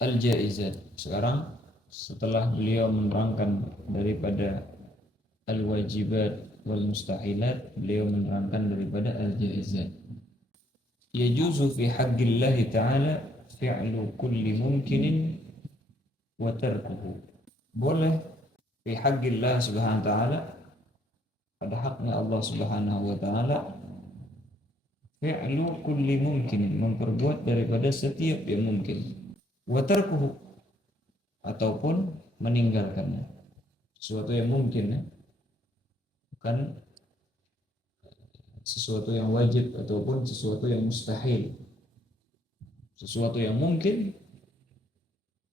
al-jaizat. Sekarang setelah beliau menerangkan daripada al-wajibat wal mustahilat, beliau menerangkan daripada al-jaizat. Yajuzu fi haqqillahi ta'ala fi'lu kulli mumkinin wa tarkuhu. Boleh fi haqqillah subhanahu wa ta'ala, pada haknya Allah subhanahu wa ta'ala, fi'lu kulli mumkinin, memperbuat daripada setiap yang mungkin, wa tarkuhu, ataupun meninggalkannya. Sesuatu yang mungkin ya, bukan sesuatu yang wajib ataupun sesuatu yang mustahil. Sesuatu yang mungkin,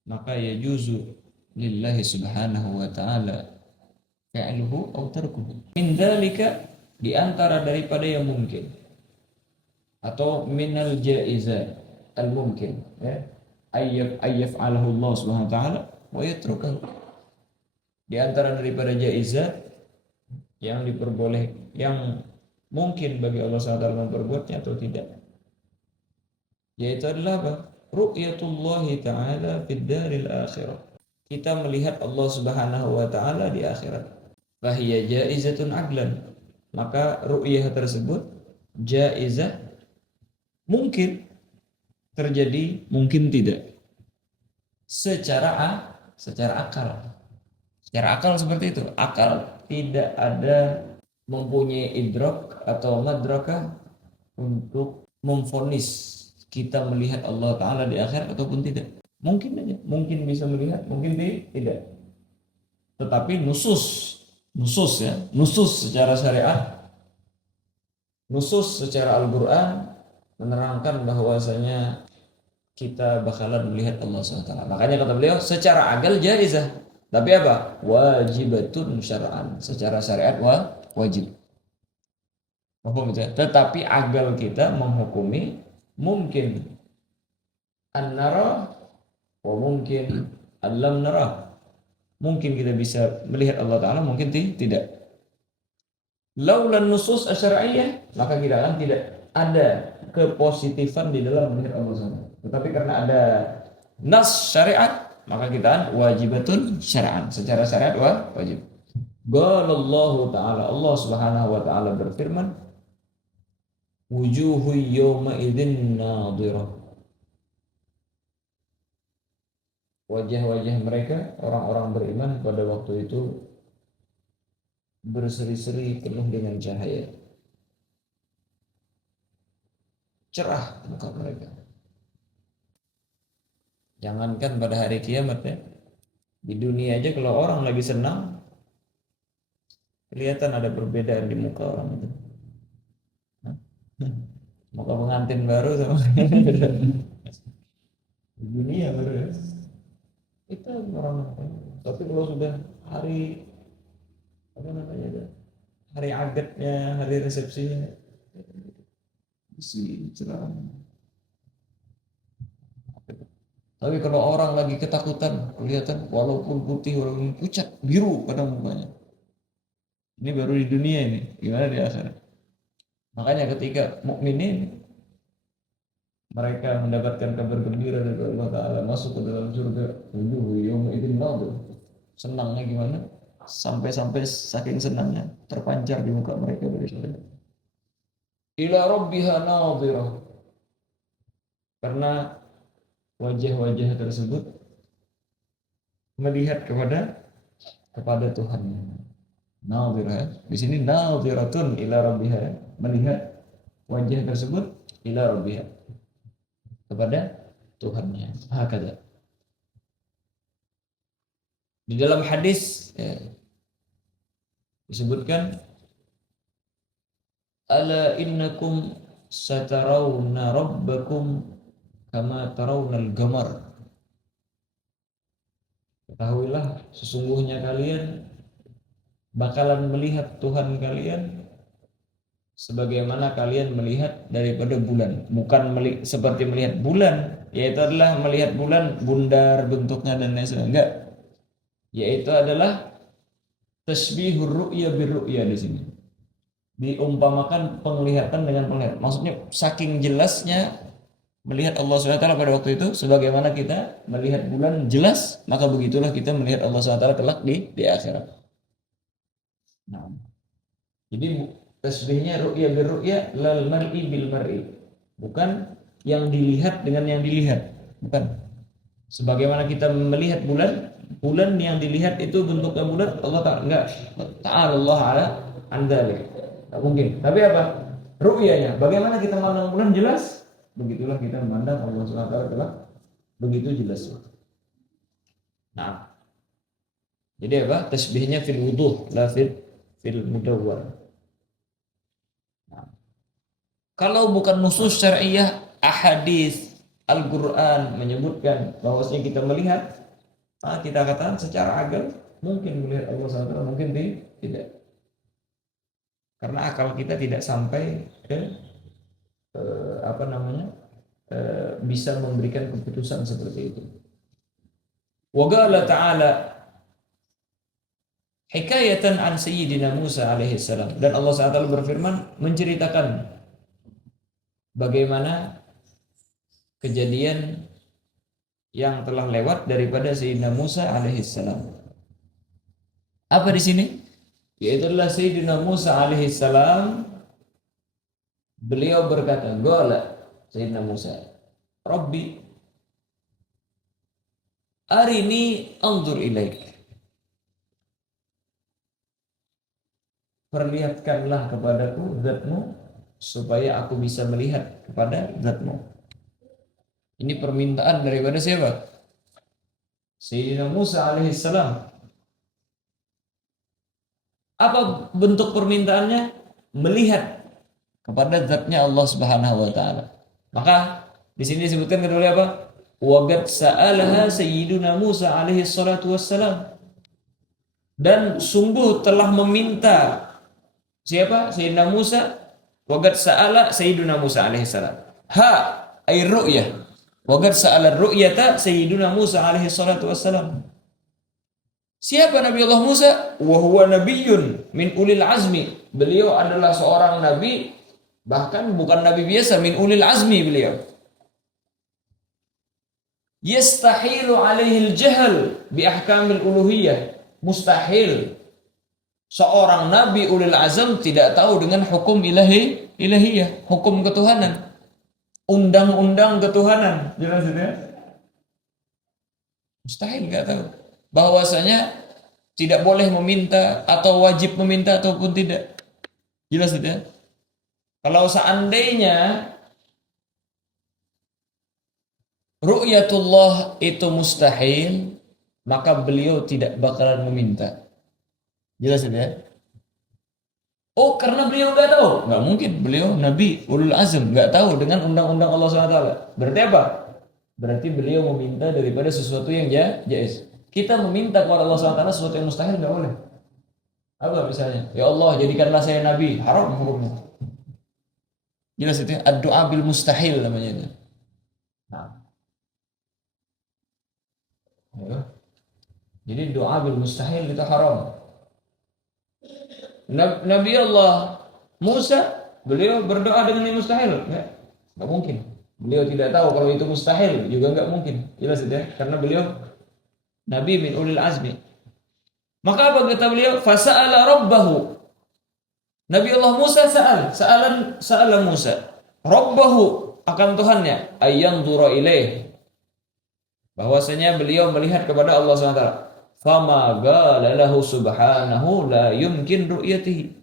maka yajuzu lillahi subhanahu wa ta'ala fi'luhu aw tarkuhu. Min dzalika, di antara daripada yang mungkin, atau minal jaizat al mungkin ya, ayyaf'alahu Allah subhanahu wa ta'ala wa yatrukahu. Di antara daripada jaizat yang diperboleh, yang mungkin bagi Allah subhanahu wa ta'ala memperbuatnya atau tidak, yaitu adalah apa? Ru'yatullahi ta'ala fid daril akhirah. Kita melihat Allah subhanahu wa ta'ala di akhirat. Fahiya jaizatun aqlan, maka ru'yah tersebut jaizah, mungkin terjadi, mungkin tidak, secara akal. Secara akal seperti itu. Akal tidak ada mempunyai idrak atau madrakah untuk memvonis kita melihat Allah Ta'ala di akhirat ataupun tidak. Mungkin aja, mungkin bisa melihat, mungkin tidak. Tetapi nusus ya, nusus secara syariat, nusus secara Al-Quran menerangkan bahwasanya kita bakalan melihat Allah SWT. Makanya kata beliau, secara akal jaizah, tapi apa? Wajibatun syar'an, secara syariat wajib. Tetapi akal kita menghukumi mungkin an-nara wa mungkin an-lam nara. Mungkin kita bisa melihat Allah Ta'ala, mungkin tidak. Laulan nusus asyariyah, maka kita akan tidak ada kepositifan di dalam melihat Allah SWT. Tetapi karena ada nas syariat, maka kita wajibatun syar'an, secara syariat wajib. Qalallahu ta'ala, Allah subhanahu wa ta'ala berfirman, wujuhu yawma idzin nadhirah. Wajah-wajah mereka, orang-orang beriman pada waktu itu berseri-seri penuh dengan cahaya. Cerah muka mereka. Jangankan pada hari kiamat ya, di dunia aja kalau orang lagi senang, kelihatan ada perbedaan di muka orang itu. Muka pengantin baru sama di dunia baru ya. Itu orang. Tapi kalau sudah hari hari akadnya, hari resepsinya, isi cerah. Tapi kalau orang lagi ketakutan, kelihatan walaupun putih, walaupun pucat, biru pada mukanya. Ini baru di dunia ini, gimana di akhirat? Makanya ketika mukminin, mereka mendapatkan kabar gembira dari Allah Ta'ala, masuk ke dalam surga, wujuhu yawma idzin nadhirah. Senangnya gimana? Sampai saking senangnya terpancar di muka mereka dari surga. Ila rabbiha nadhirah. Karena wajah-wajah tersebut melihat kepada Tuhannya. Nadhirah. Di sini nadhiratun ila rabbiha, melihat wajah tersebut ila rabbiha, kepada Tuhannya. Hakada. Di dalam hadis disebutkan, ala innakum satarawna rabbakum kama tarawnal qamar. Ketahuilah, sesungguhnya kalian bakalan melihat Tuhan kalian sebagaimana kalian melihat daripada bulan. Bukan seperti melihat bulan, yaitu adalah melihat bulan bundar bentuknya dan lain sebagainya. Enggak. Yaitu adalah tasbihur ru'ya birru'ya di sini. Diumpamakan penglihatan dengan penglihatan. Maksudnya saking jelasnya melihat Allah SWT pada waktu itu sebagaimana kita melihat bulan jelas, maka begitulah kita melihat Allah SWT kelak di akhirat. Nah, jadi tasbihnya ru'ya bil ru'ya lal mar'i bil mar'i. Bukan yang dilihat dengan yang dilihat. Bukan. Sebagaimana kita melihat bulan, bulan yang dilihat itu bentuknya bulan, Allah tak enggak. Ta'ala Allah ala andalik. Tak mungkin. Tapi apa? Ru'yanya. Bagaimana kita memandang bulan jelas? Begitulah kita memandang Allah SWT kelak begitu jelas. Nah, jadi apa? Tasbihnya fil wuduh, la fil mudawwar. Nah, kalau bukan nusus syariah, ahadits, Al-Quran menyebutkan bahwasanya kita melihat, kita katakan secara akal mungkin melihat Allah SWT, mungkin tidak. Karena akal kita tidak sampai ke bisa memberikan keputusan seperti itu. Wa qala ta'ala hikayatan an sayyidina Musa alaihi salam, dan Allah SWT berfirman menceritakan bagaimana kejadian yang telah lewat daripada Sayyidina Musa alaihi salam. Apa di sini? Yaitu adalah Sayyidina Musa alaihi salam, beliau berkata, qala Sayyidina Musa, Rabbi arini anzur ilaik. Perlihatkanlah kepadaku zatmu supaya aku bisa melihat kepada zatmu. Ini permintaan daripada siapa? Sayyidina Musa alaihissalam. Apa bentuk permintaannya? Melihat kepada zatnya Allah Subhanahu wa taala. Maka di sini disebutkan kedua apa? Wa qad sa'alaha Sayyiduna Musa alaihi salatu wassalam. Dan sungguh telah meminta siapa? Sayyidina Musa. Wa qad sa'ala Sayyiduna Musa alaihi salam. Ha ay ru'yah. Wa qad sa'ala ru'yata Sayyiduna Musa alaihi salatu wassalam. Siapa Nabi Allah Musa? Wa huwa nabiyyun min ulil azmi. Beliau adalah seorang nabi, bahkan bukan nabi biasa, min ulil azmi beliau. Yastahilu alaihi al-jahl bi ahkamil uluhiyah. Mustahil seorang nabi ulil azam tidak tahu dengan hukum ilahiyah, hukum ketuhanan. Undang-undang ketuhanan, jelas itu ya? Mustahil nggak tahu. Bahwasanya tidak boleh meminta atau wajib meminta ataupun tidak. Jelas itu ya? Kalau seandainya ru'yatullah itu mustahil, maka beliau tidak bakalan meminta. Jelas itu ya? Oh, karena beliau nggak tahu? Nggak mungkin. Beliau Nabi Ulul Azm, nggak tahu dengan undang-undang Allah SWT. Berarti apa? Berarti beliau meminta daripada sesuatu yang jaiz. Kita meminta kepada Allah SWT sesuatu yang mustahil nggak boleh. Apa misalnya? Ya Allah, jadikanlah saya Nabi. Haram hukumnya. Jelas itu ya? Ad-du'a bil mustahil namanya itu. Nah. Ya. Jadi doa bil mustahil itu haram. Nabi Allah Musa, beliau berdoa dengan yang mustahil? Enggak mungkin. Beliau tidak tahu kalau itu mustahil, juga enggak mungkin. Jelas itu ya, karena beliau Nabi min ulil azmi. Maka apa kata beliau? Fasa'ala rabbahu. Nabi Allah Musa sa'ala Musa rabbahu, akan Tuhannya, ayyanzura ilaih, bahwasanya beliau melihat kepada Allah SWT. Fama qala lahu subhanahu la yumkin ru'yatihi.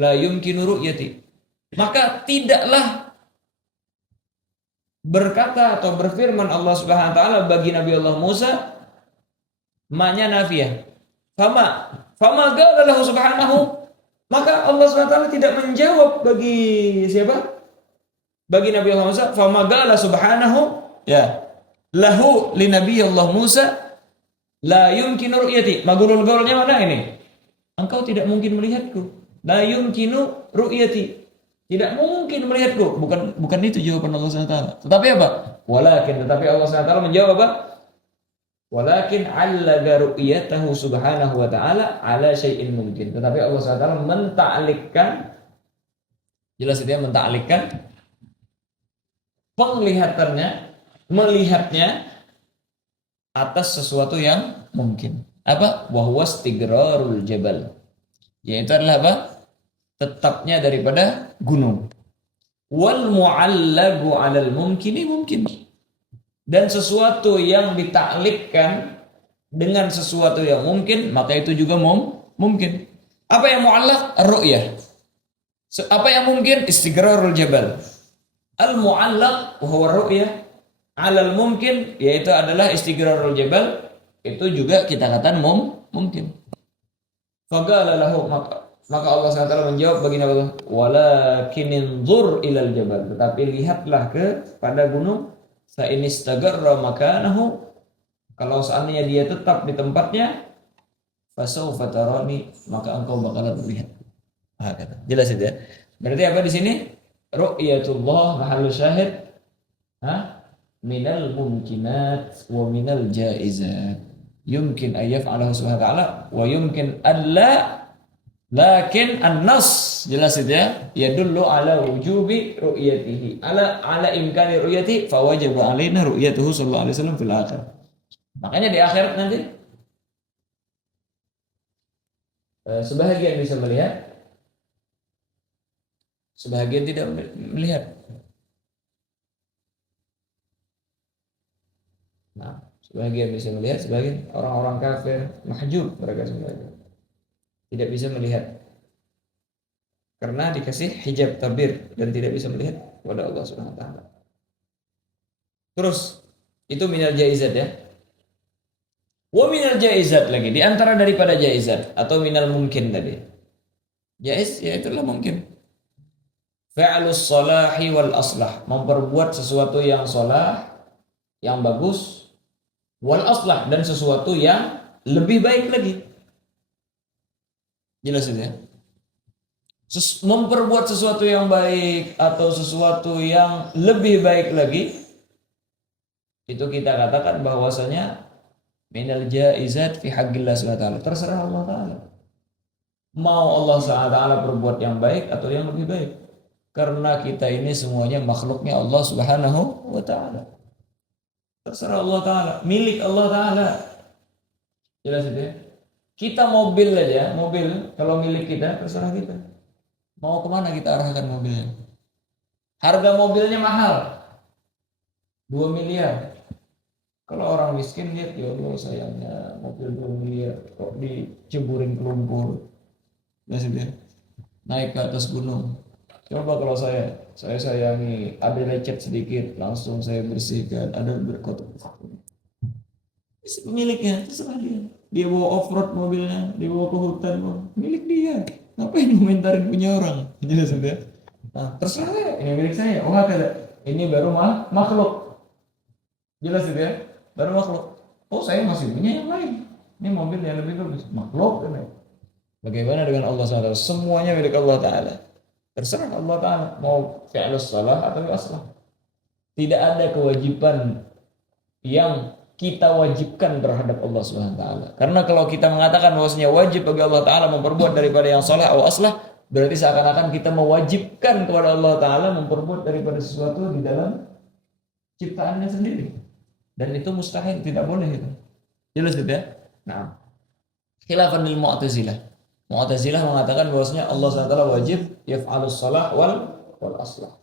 La yumkinu ru'yati. Maka tidaklah berkata atau berfirman Allah Subhanahu wa taala bagi Nabi Allah Musa, maknya nafiyah. Fama qala lahu subhanahu. Maka Allah Subhanahu wa taala tidak menjawab bagi siapa? Bagi Nabi Allah Musa, fama qala subhanahu ya lahu li Nabi Allah Musa la yumkinu ru'yati. Magulul gaulnya mana ini? Engkau tidak mungkin melihatku. La yumkinu ru'yati. Tidak mungkin melihatku. Bukan itu jawaban Allah SWT. Tetapi apa? Tetapi Allah SWT menjawab apa? Walakin 'allaqa ru'yatahu subhanahu wa ta'ala ala syai'in mungkin. Tetapi Allah SWT mentaklikkan, jelas itu ya, mentaklikkan penglihatannya, melihatnya atas sesuatu yang mungkin. Apa? Wahwa istigrarul jabal. Yaitu adalah apa? Tetapnya daripada gunung. Wal mu'allagu 'alal mumkini mungkin. Dan sesuatu yang ditaklifkan dengan sesuatu yang mungkin, maka itu juga mungkin. Apa yang mu'allaq? Ar-ru'yah. Apa yang mungkin? Istigrarul jabal. Al-mu'allaq huwa ru'yah. 'Alal mungkin yaitu adalah istigrarul jabal, itu juga kita katakan mungkin. Faqala lahu, maka Allah SWT menjawab bagi Nabi Allah, walakin inzur ilal jabal, tetapi lihatlah kepada gunung, fa in istagarra makanahu, kalau seandainya dia tetap di tempatnya, fasaufa tarani, maka engkau bakalan melihat. Kata. Jelas itu ya. Berarti apa di sini? Ru'yatullah mahallu syahid, minal mumkinat wa minal jaizat. Yumkin an yaf'alahu subhanahu wa ta'ala wa yumkin an la. Lakin an-nas, jelas itu ya, yadullu ala wujubi ru'yatihi, ala imkani ru'yati, fa wajaba alaina ru'yatuhu sallallahu alaihi wasallam fil akhir. Makanya di akhirat nanti sebahagian bisa melihat, sebahagian tidak melihat. Nah, sebahagian bisa melihat, sebagian orang-orang kafir mahjub, mereka sebenarnya tidak bisa melihat karena dikasih hijab tabir dan tidak bisa melihat kepada Allah Subhanahu wa taala. Terus itu minal jaizat ya. Wa minal jaizat lagi, di antara daripada jaizat atau minal mungkin tadi. Jaiz ya itulah mungkin. Fa'lus salahi wal aslah, memperbuat sesuatu yang salah, yang bagus, wal aslah, dan sesuatu yang lebih baik lagi. Jelas itu ya. Memperbuat sesuatu yang baik atau sesuatu yang lebih baik lagi, itu kita katakan bahwasanya minal jaizat fi haqqillah subhanahu wa ta'ala. Terserah Allah Ta'ala. Mau Allah SWT berbuat yang baik atau yang lebih baik. Karena kita ini semuanya makhluknya Allah Subhanahu wa Ta'ala. Terserah Allah Ta'ala, milik Allah Ta'ala. Jelas itu ya. Kita mobil aja, mobil kalau milik kita terserah kita. Mau kemana kita arahkan mobilnya. Harga mobilnya mahal, 2 miliar. Kalau orang miskin lihat, ya Allah sayangnya mobil 2 miliar kok diceburin ke lumpur. Jelas itu ya. Naik ke atas gunung. Coba kalau saya sayangi, ada lecet sedikit, langsung saya bersihkan, ada berkotor. Pemiliknya terserah dia. Dia bawa off-road mobilnya, dia bawa ke hutan, milik dia. Ngapain komentarin punya orang? Jelas ya. Nah, terserah saya, ini milik saya. Oh kata, ini baru makhluk. Jelas ya, baru makhluk. Oh saya masih punya yang lain. Ini mobil yang lebih bagus, makhluk. Bagaimana dengan Allah SWT? Semuanya milik Allah Ta'ala. Terserah Allah Ta'ala mau fi'lus salah atau aslah. Tidak ada kewajiban yang kita wajibkan terhadap Allah Subhanahu wa taala. Karena kalau kita mengatakan bahwasanya wajib bagi Allah Ta'ala memperbuat daripada yang saleh atau aslah, berarti seakan-akan kita mewajibkan kepada Allah Ta'ala memperbuat daripada sesuatu di dalam ciptaannya sendiri. Dan itu mustahil, tidak boleh itu. Jelas tidak? Nah, khilafan lil Mu'tazilah. Mu'tazilah mengatakan bahwasanya Allah SWT wajib yaf'alus salah wal aslah.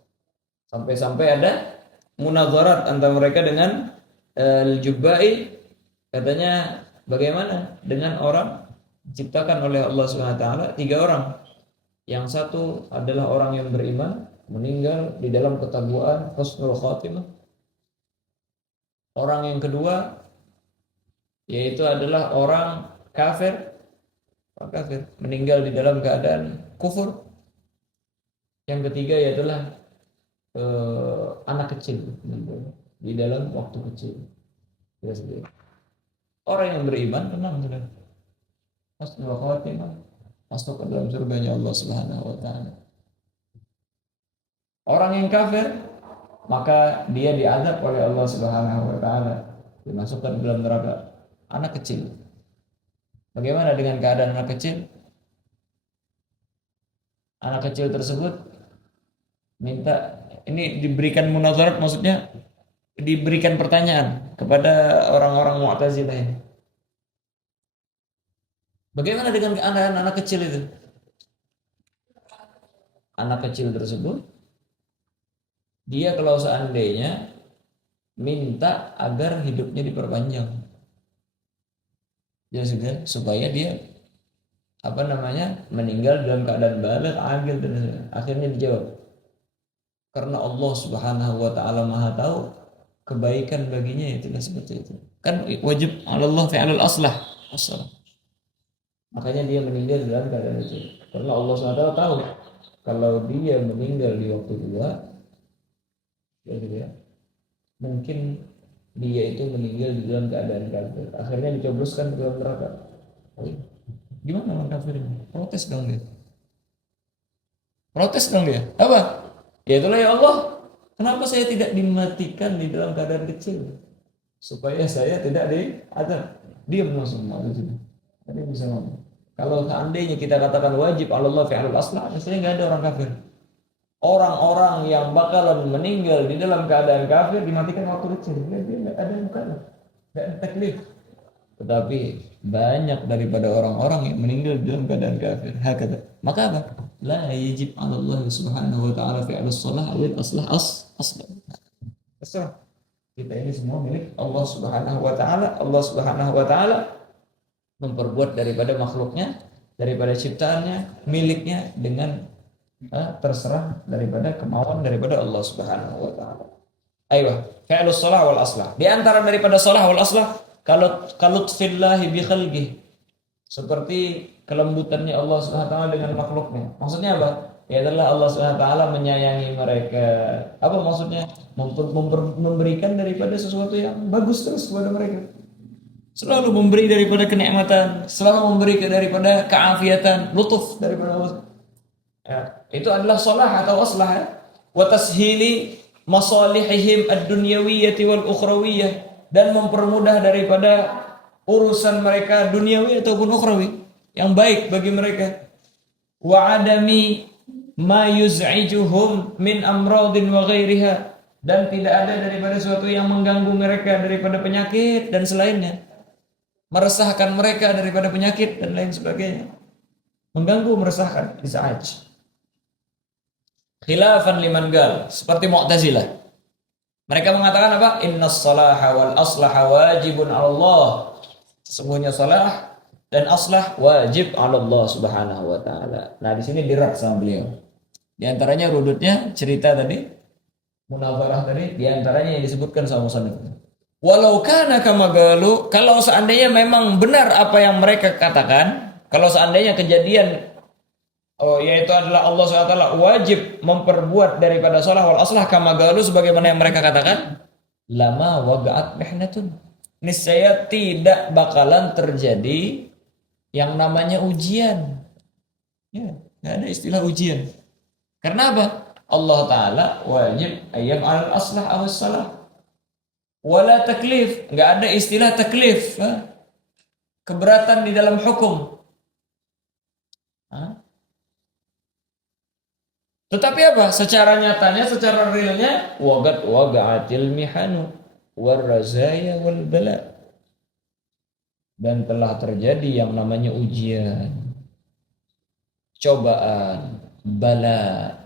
Sampai-sampai ada munadzarat antara mereka dengan Al-Jubba'i, katanya bagaimana dengan orang diciptakan oleh Allah SWT 3 orang. Yang satu adalah orang yang beriman, meninggal di dalam ketakwaan, husnul khatimah. Orang yang kedua yaitu adalah orang kafir, meninggal di dalam keadaan kufur. Yang ketiga adalah anak kecil di dalam waktu kecil. Orang yang beriman tenang sudah. Husnul khatimah, masuk ke dalam surganya Allah Subhanahu wa taala. Orang yang kafir, maka dia diazab oleh Allah Subhanahu wa taala, dimasukkan ke dalam neraka. Anak kecil. Bagaimana dengan keadaan anak kecil? Anak kecil tersebut Minta ini diberikan munadzarat, maksudnya diberikan pertanyaan kepada orang-orang Mu'tazilah ini. Bagaimana dengan anak-anak kecil itu? Anak kecil tersebut, dia kalau seandainya minta agar hidupnya diperpanjang, ya sudah, supaya dia meninggal dalam keadaan baligh, aqil, dan akhirnya dijawab, karena Allah Subhanahu wa taala Maha tahu kebaikan baginya, itulah seperti itu. Kan wajib 'ala Allah fi'lul aslah. Makanya dia meninggal dalam keadaan itu. Karena Allah SWT tahu kalau dia meninggal di waktu tua, ya gitu ya, mungkin dia itu meninggal di dalam keadaan kafir. Akhirnya dicobloskan ke dalam neraka. Gimana orang kafir ini? Protes dong dia. Apa? Ya itulah, ya Allah, kenapa saya tidak dimatikan di dalam keadaan kecil? Supaya saya tidak diadab. Diam langsung mati sini. Tadi bisa ngomong. Kalau seandainya kita katakan wajib Allah fi'alul aslah, mestinya nggak ada orang kafir. Orang-orang yang bakalan meninggal di dalam keadaan kafir dimatikan waktu kecil. Dia nggak ada mukallaf, nggak ada taklif. Tetapi banyak daripada orang-orang yang meninggal di dalam keadaan kafir. Hakata. Maka apa? La yajib 'ala Allah Subhanahu wa ta'ala fi'alus shalah awil aslah aslah. Kita ini semua milik Allah Subhanahu wa ta'ala. Allah Subhanahu wa ta'ala memperbuat daripada makhluknya, daripada ciptaannya, miliknya dengan terserah daripada kemauan daripada Allah Subhanahu wa taala. Ayo, fi'lus shalah wal aslah. Di antara daripada shalah wal aslah, kalau fillahi bi khalqih. Seperti kelembutannya Allah Subhanahu wa taala dengan makhluknya. Maksudnya apa? Ya adalah Allah Subhanahu wa taala menyayangi mereka. Apa maksudnya? Memberikan daripada sesuatu yang bagus terus kepada mereka. Selalu memberi daripada kenikmatan, selalu memberi daripada keafiatan, lutuf daripada Allah. Ya, itu adalah shalah atau aslah, ya. Wa tashili masalihihim ad-dunyawiyyah wal ukhrawiyyah, dan mempermudah daripada urusan mereka duniawi ataupun ukhrawi yang baik bagi mereka. Wa adami ma yuz'ijuhum min amradin wa ghairiha, dan tidak ada daripada sesuatu yang mengganggu mereka daripada penyakit dan selainnya. Meresahkan mereka daripada penyakit dan lain sebagainya. Mengganggu, meresahkan, iz'aj. Khilafan liman gal, seperti Mu'tazilah. Mereka mengatakan apa? Innas salaha wal aslaha wajibun 'ala Allah. Sesungguhnya salah dan aslah wajib 'ala Allah Subhanahu wa taala. Nah, di sini dirak sama beliau. Di antaranya rudutnya cerita tadi, munazarah tadi, di antaranya yang disebutkan sama musannif. Walau kana kama galu, kalau seandainya memang benar apa yang mereka katakan, kalau seandainya kejadian yaitu adalah Allah SWT wajib memperbuat daripada shalah wal aslah kama galu sebagaimana yang mereka katakan, lama waga'at mihnatun, niscaya tidak bakalan terjadi yang namanya ujian. Ya, enggak ada istilah ujian. Karena apa? Allah Ta'ala wajib ayyam al aslah awas salah. Wala taklif, nggak ada istilah taklif, keberatan di dalam hukum. Tetapi apa? Secara nyatanya, secara realnya, waga'atil mihanu warrazaya wal bala, dan telah terjadi yang namanya ujian, cobaan, bala.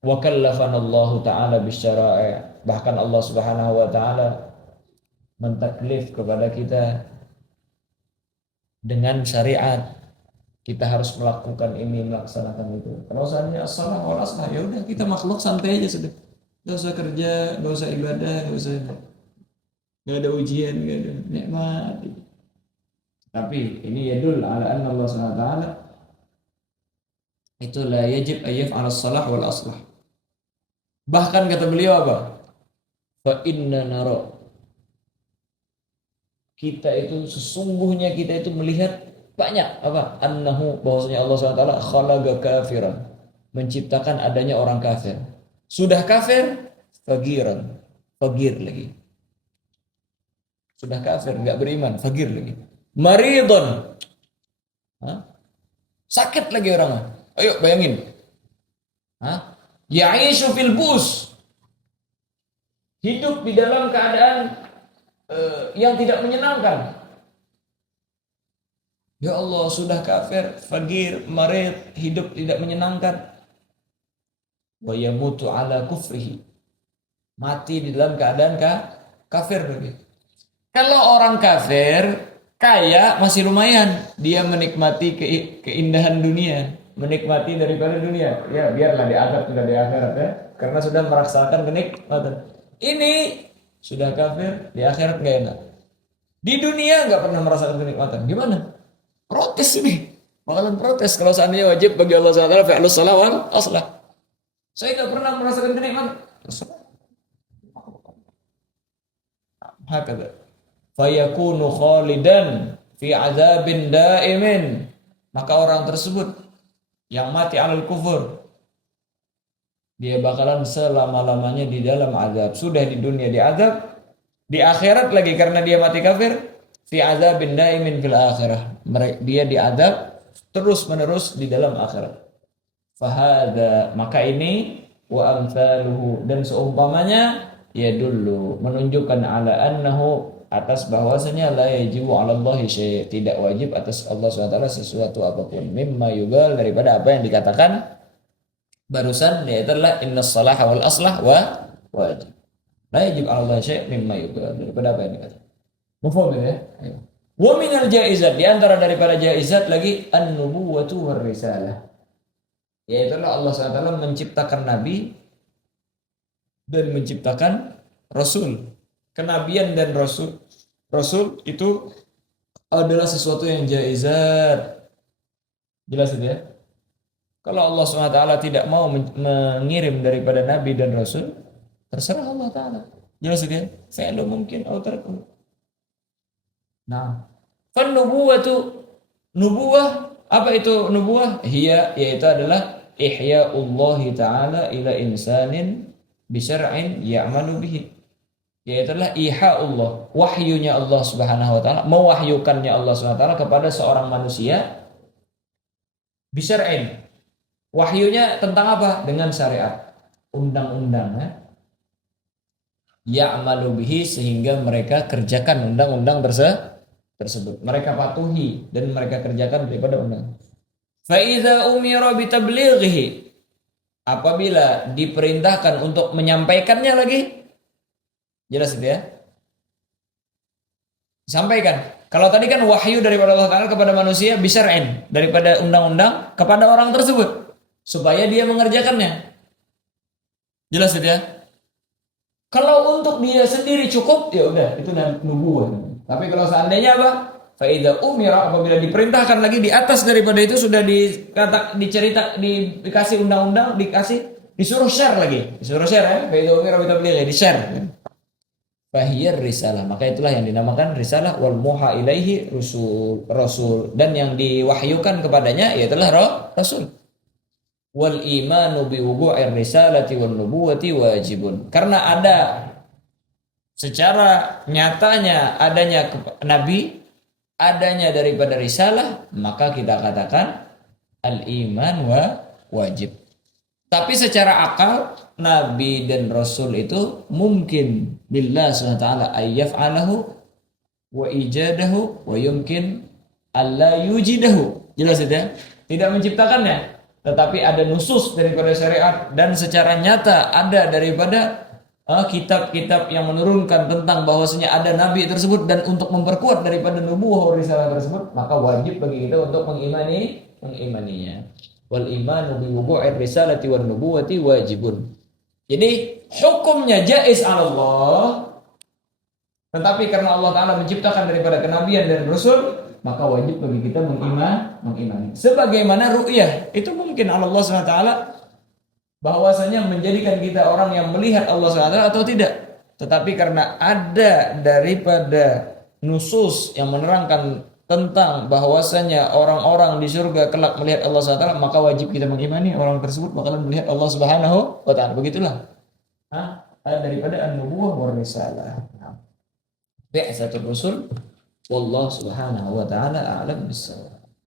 Wa kallafana Allah Ta'ala bisyara'i', bahkan Allah Subhanahu wa taala mentaklif kepada kita dengan syariat. Kita harus melakukan ini, melaksanakan itu. Kalau seandainya salah wal aslah, ya udah, kita makhluk santai aja sudah. Enggak usah kerja, enggak usah ibadah, enggak ada ujian, enggak ada nikmat. Tapi ini yadul ala anna Allah Subhanahu wa taala itu la yajib ayyaf 'ala salah wal aslah. Bahkan kata beliau apa? Fa inna nara, kita itu sesungguhnya kita itu melihat banyak apa? Annahu, bahwasanya Allah SWT khalaqa kafiran, menciptakan adanya orang kafir. Sudah kafir, fagiran, fagir lagi. Sudah kafir, enggak beriman, fagir lagi. Maridun, sakit lagi orangnya. Ayo bayangin, Hah? Ya'ishu fil bus, hidup di dalam keadaan yang tidak menyenangkan. Ya Allah, sudah kafir, fakir, marid, hidup tidak menyenangkan. Wa yamutu ala kufrihi, mati di dalam keadaan kafir begitu. Kalau orang kafir kaya masih lumayan, dia menikmati keindahan dunia, menikmati daripada dunia. Ya biarlah dianggap sudah di akhirat ya, karena sudah merasakan kenikmatan. Ini sudah kafir, di akhirat nggak enak. Di dunia nggak pernah merasakan kenikmatan. Gimana? Protes ini, bakalan protes kalau seandainya wajib bagi Allah SWT fi'lus salah wal aslah. Saya nggak pernah merasakan kenikmatan. Hakata. Fayakunu khalidan fi azabin daimin. Maka orang tersebut yang mati alal kufur, dia bakalan selama-lamanya di dalam azab. Sudah di dunia di azab, di akhirat lagi karena dia mati kafir, fi azabin daimin fil akhirah. Dia diazab terus menerus di dalam akhirat. Fahada, maka ini wa amsaluhu, dan seumpamanya ya dulu menunjukkan ala annahu, atas bahwasanya la yajibu 'ala Allah syai', tidak wajib atas Allah SWT sesuatu apapun, mimma yugal, daripada apa yang dikatakan barusan, yaitu adalah innas salaha wal aslah wa wajib. La yajib 'ala Allah syai' mimma yugal, daripada apa yang dikatakan. Mafhum ya? Ayo. Wa minal jaizat, di antara daripada jaizat lagi an-nubuwatu war risalah. Yaitu Allah SWT menciptakan nabi dan menciptakan rasul. Kenabian dan rasul itu adalah sesuatu yang jaizat. Jelas itu ya? Kalau Allah SWT tidak mau mengirim daripada nabi dan rasul, terserah Allah Ta'ala. Jelas itu ya? Fi'lu mungkin atau tarku. Nah, nubuwatu, nubuwah, apa itu nubuwah? Hiya, yaitu adalah ihya'ullahi ta'ala ila insanin bisyar'in ya'malu bihi. Yaitu adalah iha'ullah, wahyunya Allah Subhanahu wa taala, mewahyukannya Allah Subhanahu wa taala kepada seorang manusia bisyar'in. Wahyunya tentang apa? Dengan syariat, undang-undang ya. Ya'malu bihi, sehingga mereka kerjakan undang-undang tersebut. Mereka patuhi dan mereka kerjakan daripada undang. Fa idza umira bi tablighihi, apabila diperintahkan untuk menyampaikannya lagi, jelas itu ya, sampaikan. Kalau tadi kan wahyu daripada Allah Ta'ala kepada manusia bisyar'in, daripada undang-undang kepada orang tersebut supaya dia mengerjakannya, jelas itu ya. Kalau untuk dia sendiri cukup, ya udah itu nubuwah. Tapi kalau seandainya apa? Fa idza umira, apabila diperintahkan lagi di atas daripada itu, sudah dikasih undang-undang, disuruh share lagi. Disuruh share ya. Fa idza umira bi tablighi, di-share. Fahiyar risalah, maka itulah yang dinamakan risalah. Wal muha ilaihi rasul, dan yang diwahyukan kepadanya ialah rasul. Wal imanu bi wuqu'ir risalati wan nubuwati wajibun, karena ada secara nyatanya adanya nabi, adanya daripada risalah, maka kita katakan al-iman wajib. Tapi secara akal, nabi dan rasul itu mungkin billah SWT ayyaf'alahu wa ijadahu wa yumkin alla yujidahu. Jelas itu ya? Tidak menciptakannya, tetapi ada nusus daripada syariat, dan secara nyata ada daripada kitab-kitab yang menurunkan tentang bahwasanya ada nabi tersebut, dan untuk memperkuat daripada nubuwah risalah tersebut, maka wajib bagi kita untuk mengimaninya. Wal imanu bi wuqu'ir risalati wan nubuwati wajibun. Jadi hukumnya jaiz Allah, tetapi karena Allah Ta'ala menciptakan daripada kenabian dan rasul, maka wajib bagi kita mengimani. Sebagaimana ru'yah, itu mungkin Allah SWT bahwasanya menjadikan kita orang yang melihat Allah SWT atau tidak. Tetapi karena ada daripada nusus yang menerangkan tentang bahwasanya orang-orang di surga kelak melihat Allah SWT, maka wajib kita mengimani orang tersebut bakalan melihat Allah Subhanahu wa Ta'ala. Begitulah daripada an-nubuwah war risalah. Bi'atsatul rusul, wallahu subhanahu wa ta'ala a'lam bissawab.